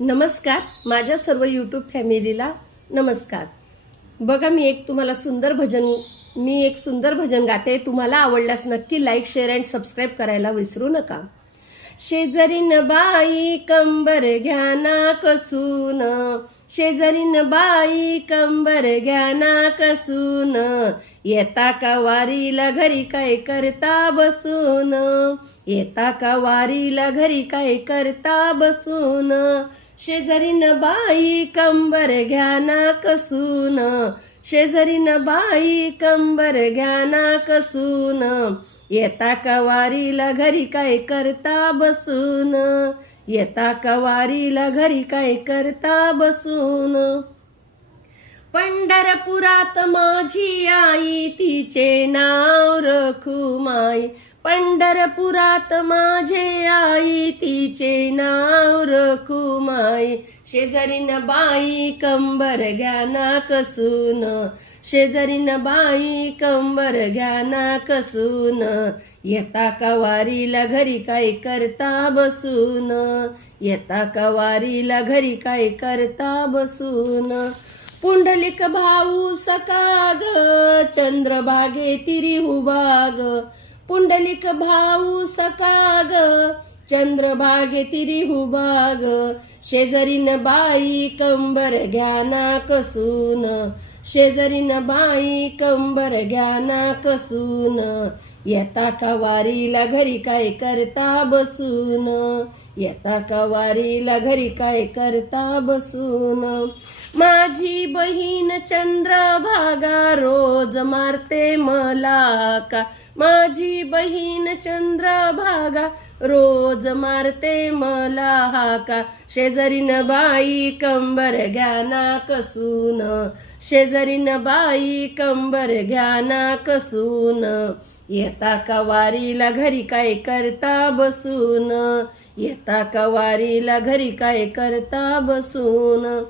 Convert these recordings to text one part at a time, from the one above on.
नमस्कार माझ्या सर्व यूट्यूब फॅमिलीला नमस्कार. बघा मी एक तुम्हाला सुंदर भजन मी एक सुंदर भजन गाते तुम्हाला आवडल्यास नक्की लाईक शेअर अँड सबस्क्राईब करायला विसरू नका. शेजारीन बाई कंबर घ्या ना कसून. शेजारीन बाई कंबर घ्या ना कसून. येता का वारीला घरी काय करता बसून? येता का वारीला घरी काय करता बसून? शेजारीन बाई कंबर घ्या ना कसून. शेजारीन बाई कंबर घ्या ना कसून. येता का वारीला घरी काय करता बसून? येता कवारीला घरी काय करता बसून? पंढरपुरात माझी आई तिचे नाव रखुमाई पंढरपुरात माझे आई तिचे नाव रखुमाई शेजारीन बाई कंबर ज्ञाना कसून. शेजारीन बाई कंबर घ्या ना कसून. येता कवारीला घरी काय करता बसून. येता कवारीला घरी काय करता बसून. पुंडलिक भाऊ सकाग चंद्रभागे तिरी हुबाग पुंडलिक भाऊ सकाग चंद्रभागे तिरी हुबाग शेजारीन बाई कंबर घ्या ना कसून. शेजरीन बाई कंबर घ्या ना कसून. येता का वारीला घरी काय करता बसून? येता का वारीला घरी काय करता बसून? माझी बहीण चंद्रभागा रोज मारते मला का माझी बहीण चंद्रभागा रोज मारते मला हा का शेजारीन बाई कंबर घ्या ना कसून. शेजारीन बाई कंबर घ्या ना कसून. येता का वारीला घरी काय करता बसून. येता का वारीला घरी काय करता बसून.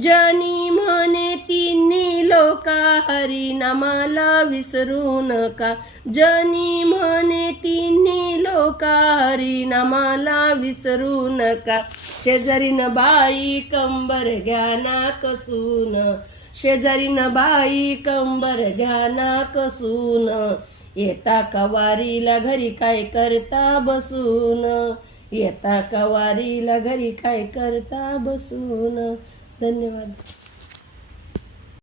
जानी म्हणे तिन्ही लोका हरिनामाला विसरू नका. जनी म्हणे तिन्ही लोका हरिनामाला विसरू नका. शेजारीन बाई कंबर घ्याना कसून. शेजारीन बाई कंबर घ्याना कसून. येता कवारीला घरी काय करता बसून. येता कवारीला घरी काय करता बसून. धन्यवाद.